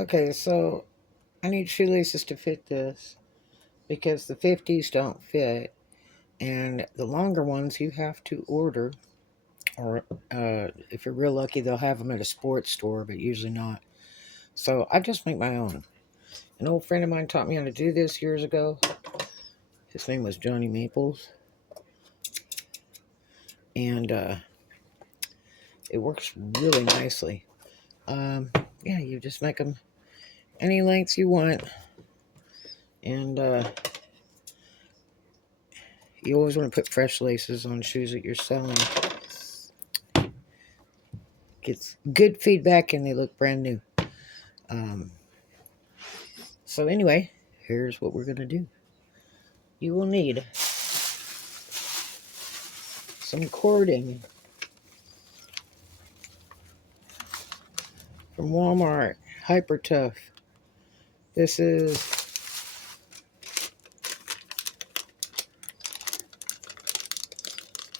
Okay, so I need shoelaces to fit this because the 50s don't fit, and the longer ones you have to order, or if you're real lucky, they'll have them at a sports store, but usually not. So I just make my own. An old friend of mine taught me how to do this years ago. His name was Johnny Maples, and it works really nicely. Um, yeah, you just make them any length you want, and you always want to put fresh laces on shoes that you're selling. Gets good feedback and they look brand new. Um, so anyway, here's what we're gonna do. You will need some cording from Walmart, Hyper Tough. This is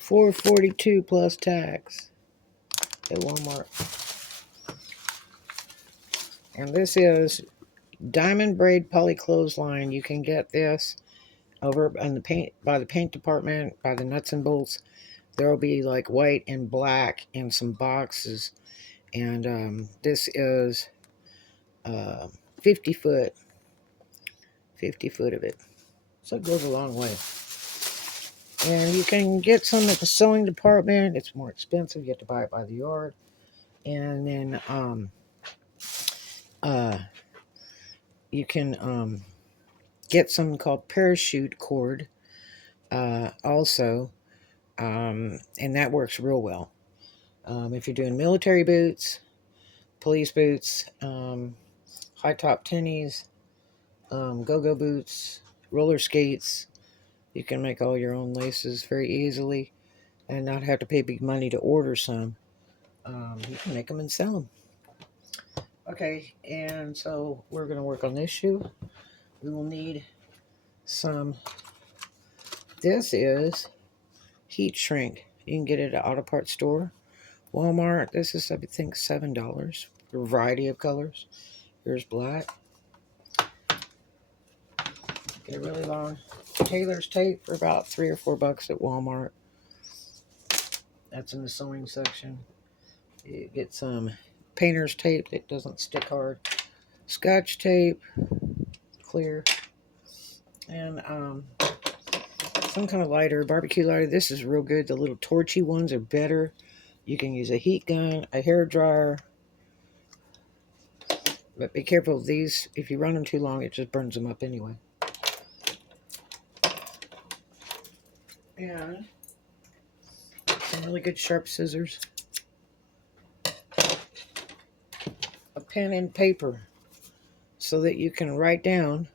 442 plus tax at Walmart. And this is Diamond Braid Poly Clothesline. You can get this over in the paint by the paint department, by the nuts and bolts. There will be like white and black in some boxes. And this is 50 foot, 50 foot of it. So it goes a long way. And you can get some at the sewing department. It's more expensive. You have to buy it by the yard. And then you can get some called parachute cord also. And that works real well. If you're doing military boots, police boots, high top tennies, go-go boots, roller skates, you can make all your own laces very easily and not have to pay big money to order some. You can make them and sell them. Okay, and so we're going to work on this shoe. We will need some, this is heat shrink. You can get it at Auto Parts store. Walmart, this is I think $7 for a variety of colors. Here's black. Get a really long tailor's tape for about $3 or $4 at Walmart. That's in the sewing section. You get some painter's tape that doesn't stick hard. Scotch tape, clear. And some kind of lighter, barbecue lighter. This is real good. The little torchy ones are better. You can use a heat gun, a hair dryer. But be careful of these. If you run them too long, it just burns them up anyway. And some really good sharp scissors. A pen and paper so that you can write down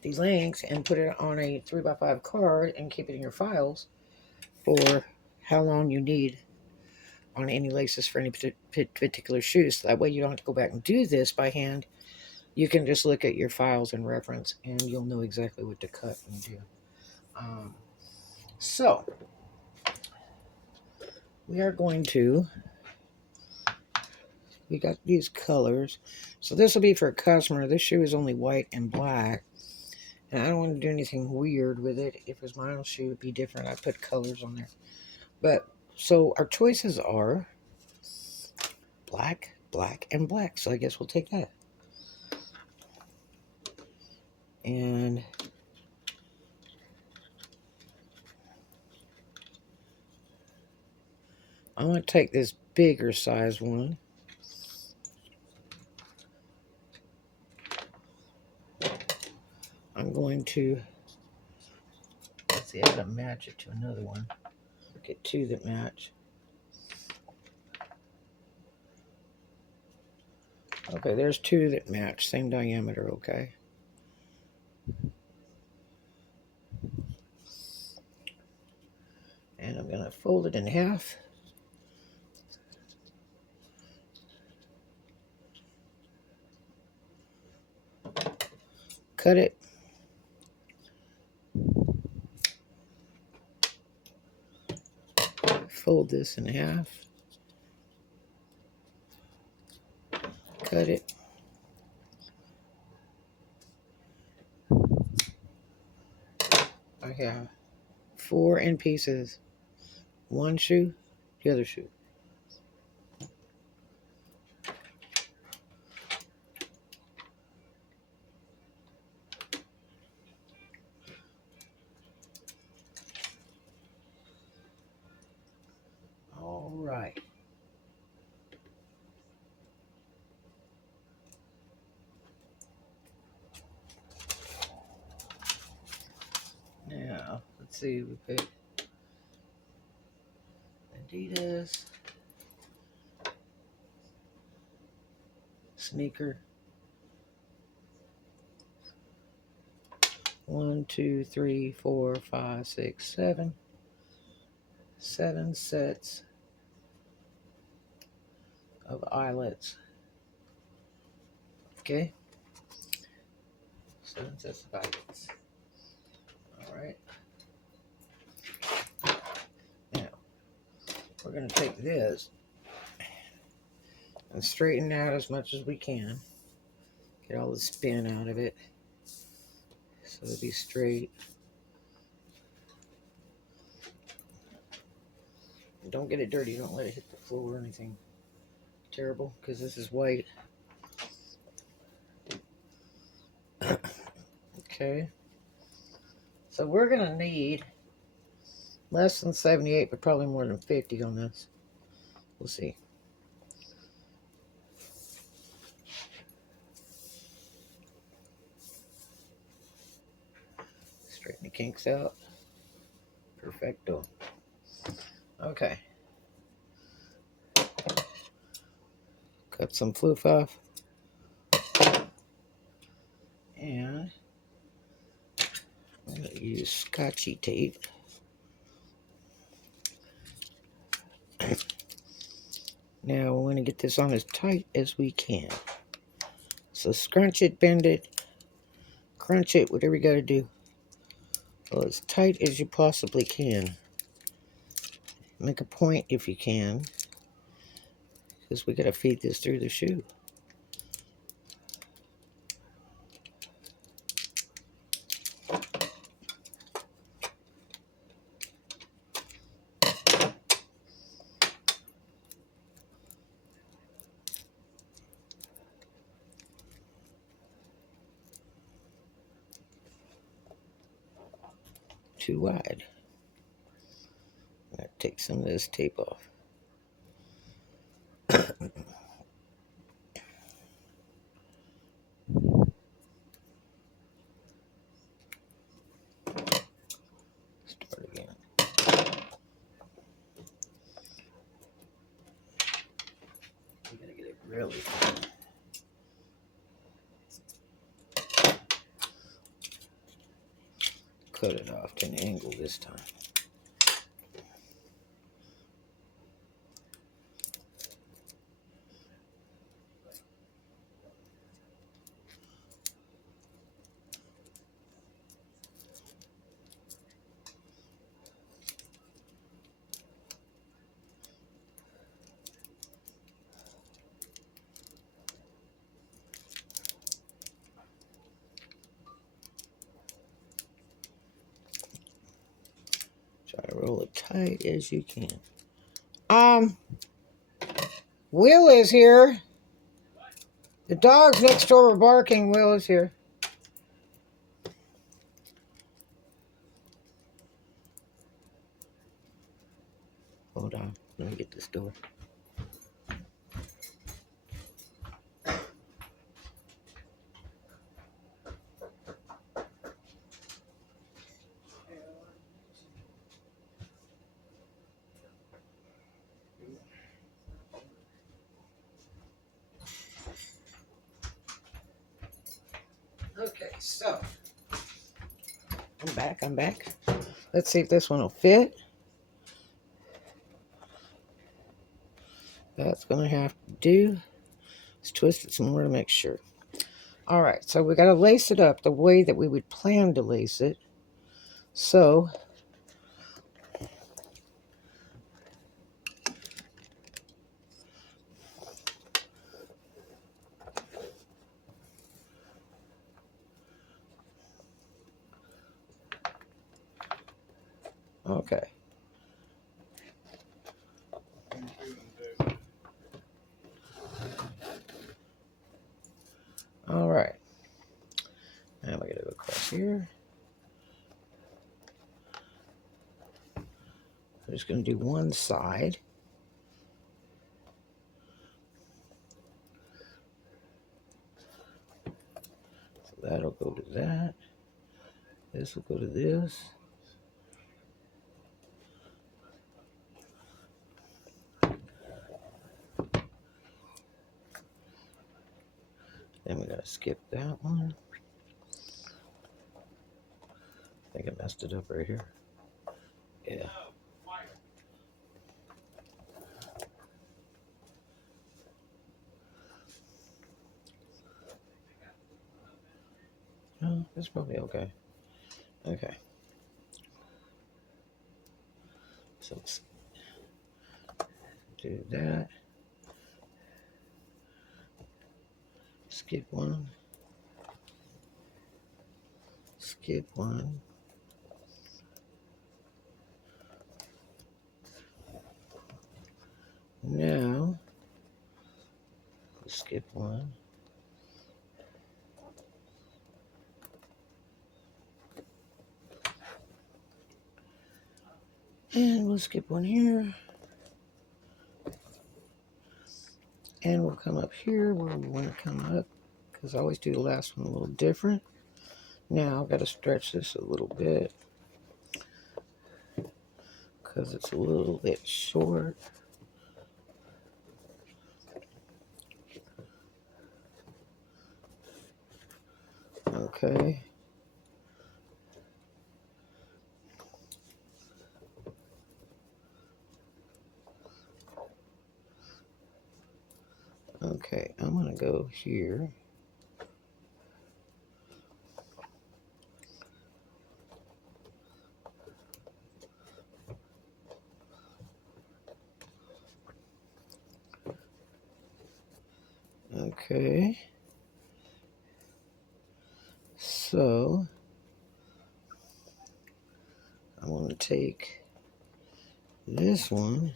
the length and put it on a 3x5 card and keep it in your files for how long you need on any laces for any particular shoes. So that way you don't have to go back and do this by hand. You can just look at your files and reference and you'll know exactly what to cut and do. So we are going to, we got these colors. So this will be for a customer. This shoe is only white and black. And I don't want to do anything weird with it. If it was my own shoe, it would be different. I put colors on there. But, so our choices are black, black, and black. So I guess we'll take that. And I'm going to take this bigger size one. I'm going to, let's see, I got to match it to another one. Get two that match. Okay, there's two that match. Same diameter, okay. And I'm going to fold it in half. Cut it. Fold this in half. Cut it. I have 4 end pieces. One shoe, the other shoe. All right. Now, let's see. We pick Adidas, sneaker. 1, 2, 3, 4, 5, 6, 7. 7 sets of eyelets. Okay. 7 sets of eyelets. All right. Now, we're going to take this and straighten out as much as we can. Get all the spin out of it so it'll be straight. Don't get it dirty. Don't let it hit the floor or anything terrible, because this is white. Okay. So we're going to need less than 78, but probably more than 50 on this. We'll see. Straighten the kinks out. Perfecto. Okay. Cut some floof off. And I'm going to use scotchy tape. Now we want to get this on as tight as we can. So scrunch it, bend it, crunch it, whatever you got to do. Well, as tight as you possibly can. Make a point if you can, because we got to feed this through the shoe. Too wide. I'm going to take some of this tape off. Start again. We got to get it really thin. Cut it off to an angle this time. Try to roll it tight as you can. Will is here. The dogs next door are barking. Will is here. Hold on. Let me get this door. Okay, so I'm back. Let's see if this one will fit. That's gonna have to do. Let's twist it some more to make sure. All right, so we got to lace it up the way that we would plan to lace it. So Okay. All right. Now we gotta go across here. I'm just gonna do one side. So that'll go to that. This will go to this. Then we gotta skip that one. I think I messed it up right here. Yeah. Oh, that's probably okay. Okay. So let's do that. Skip one. Skip one. Now, skip one. And we'll skip one here. And we'll come up here where we want to come up, because I always do the last one a little different. Now I've got to stretch this a little bit because it's a little bit short. Okay. Okay, I'm going to go here. Okay. So, I'm going to take this one.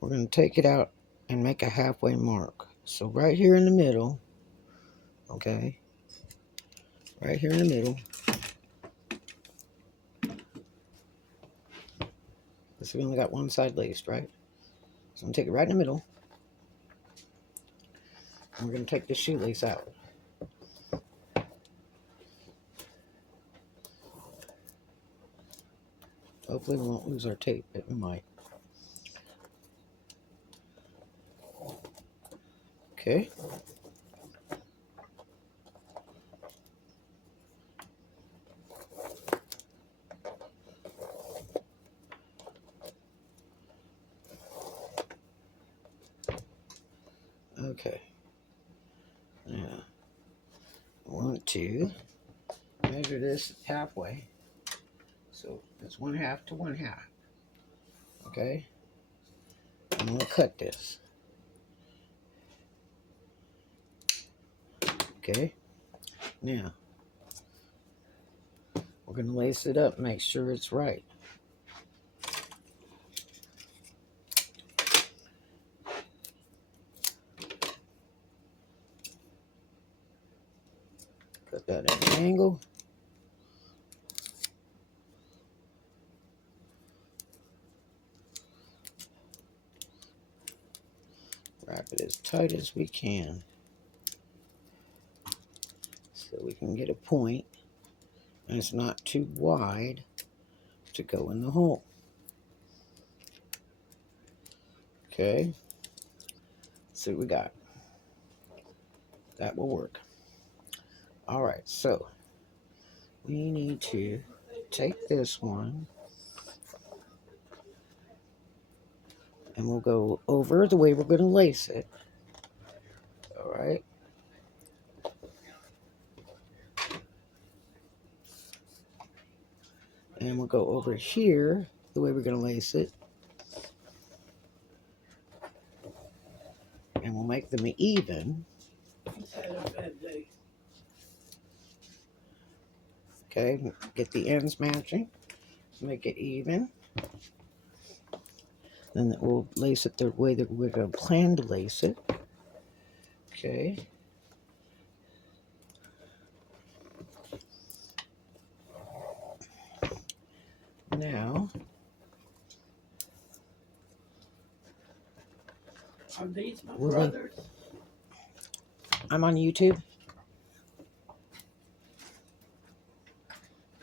We're going to take it out and make a halfway mark. So right here in the middle, okay, right here in the middle, this we only got one side laced, right? So I'm going to take it right in the middle, and we're going to take the shoelace out. Hopefully we won't lose our tape, but we might. Okay. Okay. Now, I want to measure this halfway. So it's 1/2 to 1/2. Okay. I'm going to cut this. Okay. Now, we're going to lace it up, make sure it's right. Cut that at an angle. Wrap it as tight as we can so we can get a point and it's not too wide to go in the hole. Okay. See what we got. That will work. All right, so we need to take this one and we'll go over the way we're going to lace it. All right. And we'll go over here the way we're going to lace it. And we'll make them even. Okay. Okay, get the ends matching, make it even. Then we'll lace it the way that we're going to plan to lace it. Okay. Now, are these my brothers? I'm on YouTube.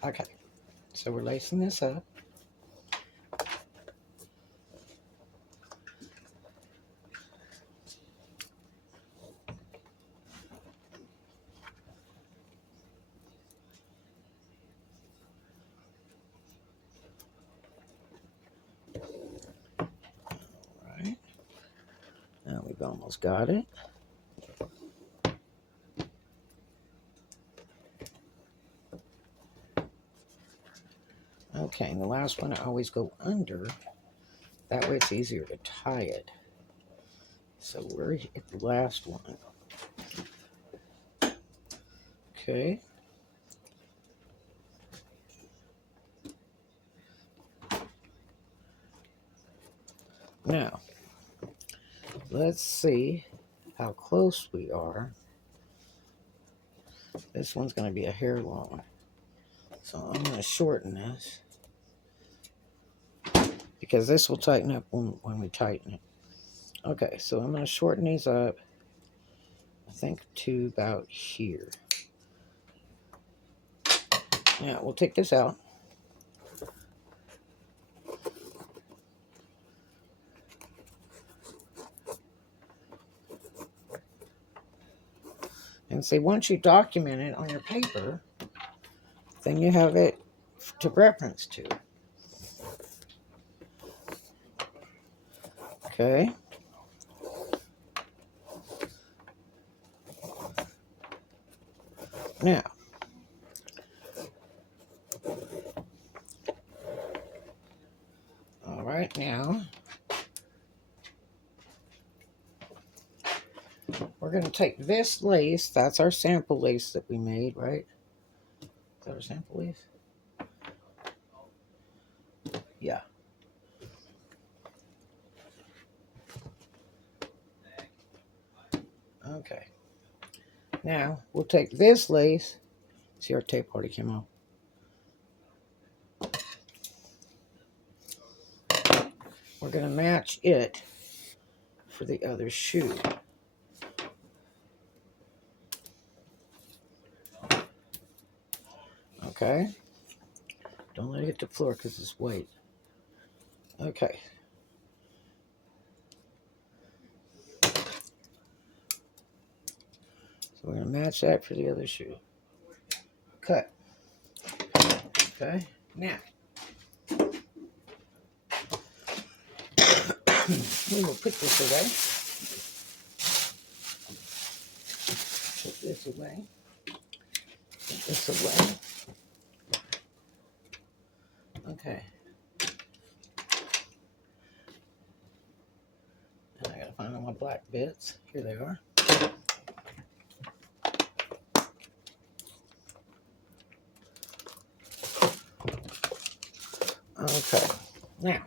Okay, so we're lacing this up. All right. Now we've almost got it. Okay, and the last one I always go under. That way it's easier to tie it. So we're at the last one. Okay. Now, let's see how close we are. This one's going to be a hair long. So I'm going to shorten this, because this will tighten up when we tighten it. Okay, so I'm going to shorten these up, I think, to about here. Now, we'll take this out. And see, once you document it on your paper, then you have it to reference to. Okay. Now, all right, now we're going to take this lace. That's our sample lace that we made, right? Is that our sample lace? Yeah. Okay. Now, we'll take this lace. See, our tape already came off. We're going to match it for the other shoe. Okay. Don't let it hit the floor because it's weight. Okay. So we're going to match that for the other shoe. Cut. Okay. Now, we will put this away. Put this away. Put this away. Okay. And I gotta find all my black bits. Here they are. Okay. Now.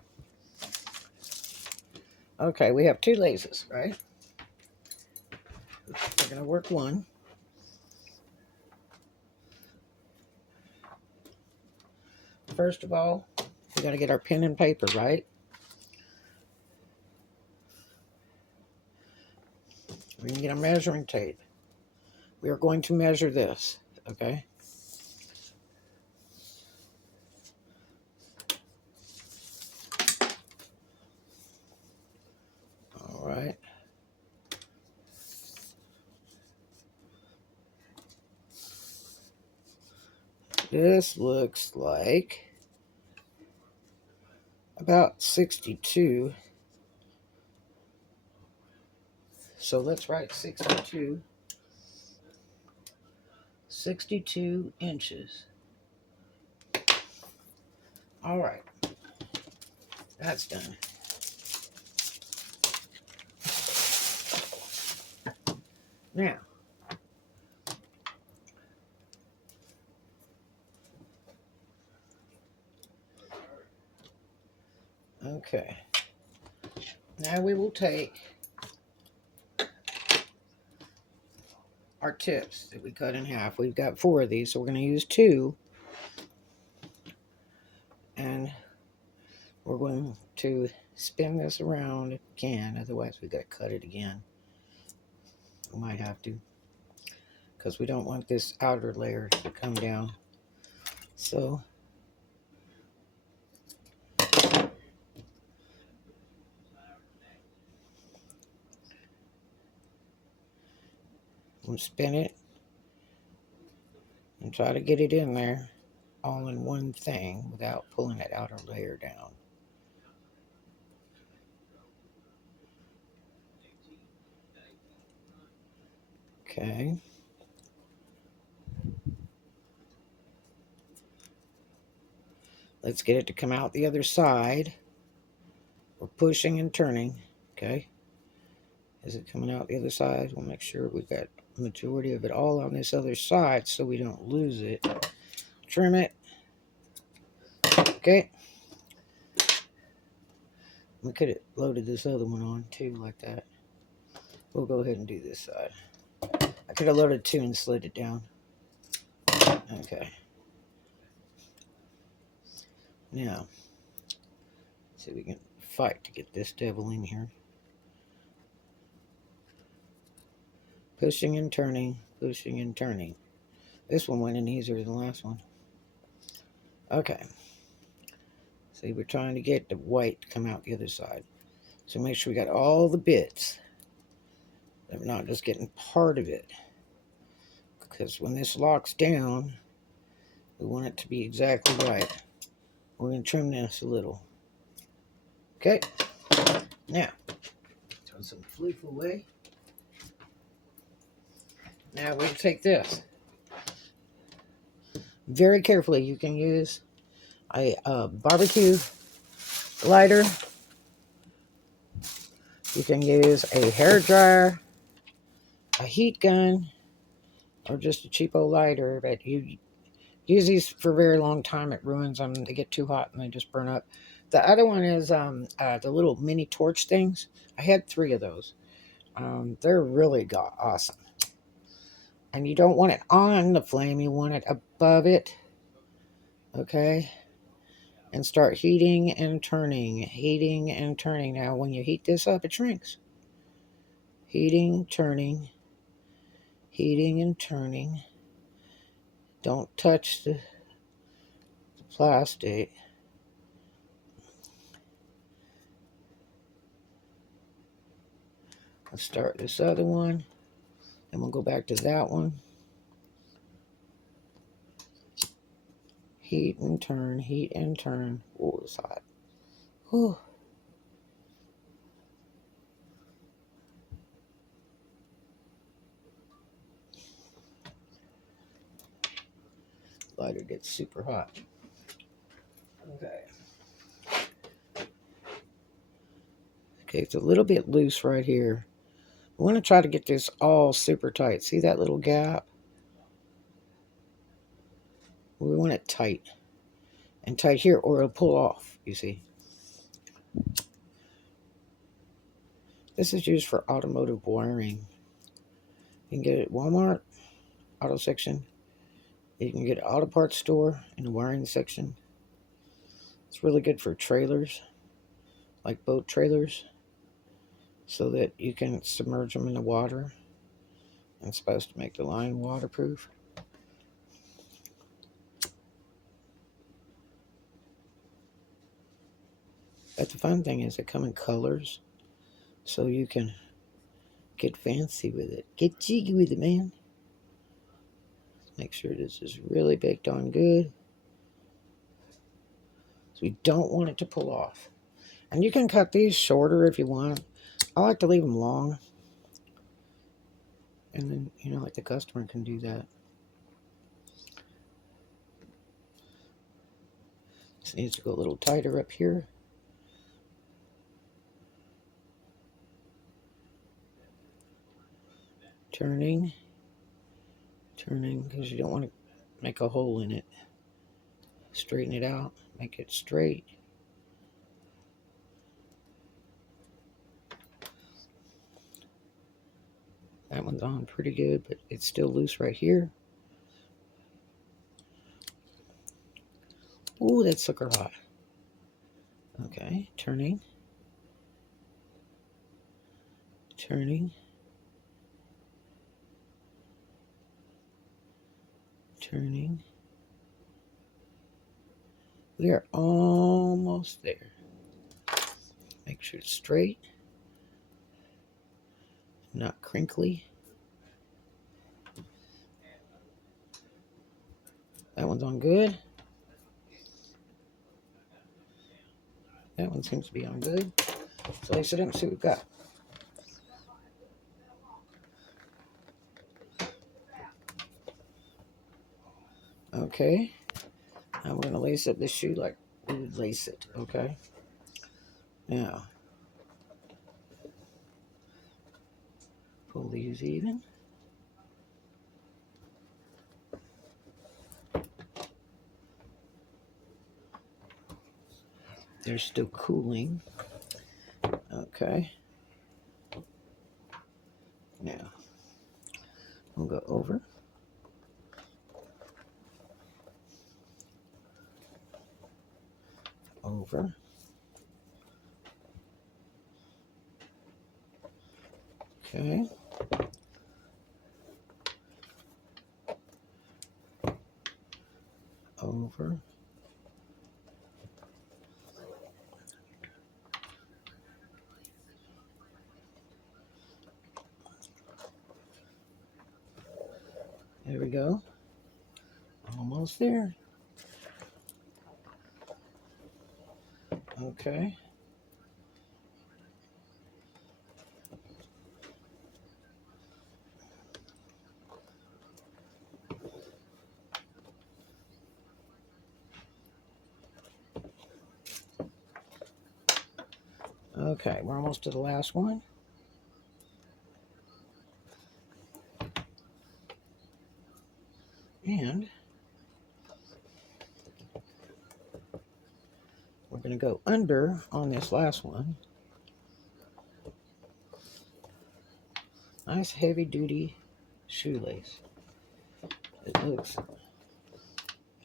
Okay, we have two laces, right? We're gonna work one. First of all, we gotta get our pen and paper, right? We can get a measuring tape. We are going to measure this, okay? All right. This looks like about 62. So let's write 62. 62 inches. All right. That's done. Now, Okay. Now we will take our tips that we cut in half. We've got 4 of these, so we're going to use 2. And we're going to spin this around if we can. Otherwise, we've got to cut it again. We might have to, because we don't want this outer layer to come down. So we'll spin it and try to get it in there all in one thing without pulling that outer layer down. Okay. Let's get it to come out the other side. We're pushing and turning. Okay. Is it coming out the other side? We'll make sure we've got the majority of it all on this other side so we don't lose it. Trim it. Okay. We could have loaded this other one on too, like that. We'll go ahead and do this side. I could have loaded 2 and slid it down. Okay. Now, see if we can fight to get this devil in here. Pushing and turning, pushing and turning. This one went in easier than the last one. Okay. See, we're trying to get the white to come out the other side. So make sure we got all the bits. That we're not just getting part of it. Because when this locks down, we want it to be exactly right. We're going to trim this a little. Okay. Now, throw some floof away. Now we'll take this. Very carefully, you can use a barbecue lighter. You can use a hair dryer, a heat gun, or just a cheapo lighter. But you use these for a very long time, it ruins them. They get too hot and they just burn up. The other one is the little mini torch things. I had 3 of those. They're really awesome. And you don't want it on the flame. You want it above it. Okay. And start heating and turning. Heating and turning. Now, when you heat this up, it shrinks. Heating, turning. Heating and turning. Don't touch the plastic. Let's start this other one. And we'll go back to that one. Heat and turn, heat and turn. Oh, it's hot. Whew. Lighter gets super hot. Okay. Okay, it's a little bit loose right here. We want to try to get this all super tight. See that little gap? We want it tight. And tight here or it'll pull off, you see. This is used for automotive wiring. You can get it at Walmart, auto section. You can get it at auto parts store in the wiring section. It's really good for trailers, like boat trailers, so that you can submerge them in the water. And it's supposed to make the line waterproof. But the fun thing is they come in colors, so you can get fancy with it. Get jiggy with it, man. Make sure this is really baked on good. So we don't want it to pull off. And you can cut these shorter if you want. I like to leave them long. And then, you know, like the customer can do that. This needs to go a little tighter up here. Turning. Turning, because you don't want to make a hole in it. Straighten it out. Make it straight. That one's on pretty good, but it's still loose right here. Ooh, that's sucker hot. Okay, turning. Turning. Turning. We are almost there. Make sure it's straight, not crinkly. That one's on good. That one seems to be on good. So lace it up and see what we've got. Okay. Now we're going to lace up this shoe like we would lace it. Okay. Now, pull these even. They're still cooling. Okay. Now, we'll go over. Over. Okay. Over. There we go. Almost there. Okay. Okay, we're almost to the last one. And we're going to go under on this last one. Nice heavy duty shoelace. It looks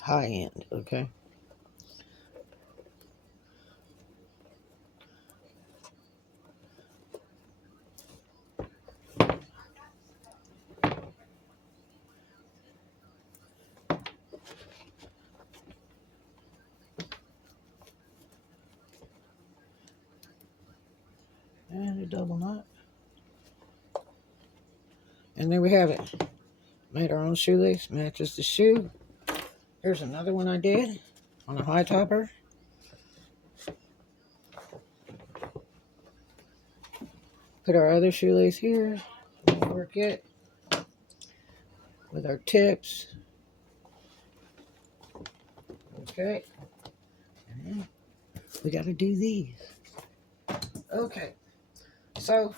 high end, okay? And a double knot. And there we have it. Made our own shoelace, matches the shoe. Here's another one I did on a high topper. Put our other shoelace here. We'll work it with our tips. Okay. And we got to do these. Okay. So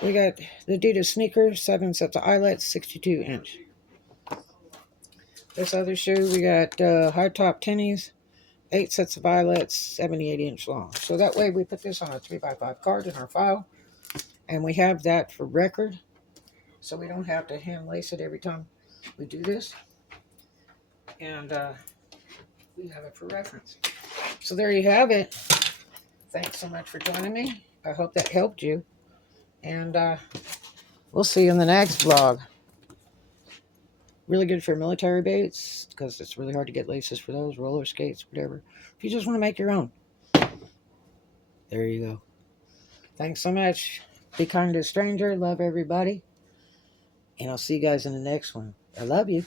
we got the Adidas sneakers, 7 sets of eyelets, 62 inch. This other shoe, we got high top tennies, 8 sets of eyelets, 78 inch long. So that way we put this on a 3x5 card in our file, and we have that for record. So we don't have to hand lace it every time we do this. And we have it for reference. So there you have it. Thanks so much for joining me. I hope that helped you. And we'll see you in the next vlog. Really good for military boots because it's really hard to get laces for those, roller skates, whatever. If you just want to make your own. There you go. Thanks so much. Be kind to a stranger. Love everybody. And I'll see you guys in the next one. I love you.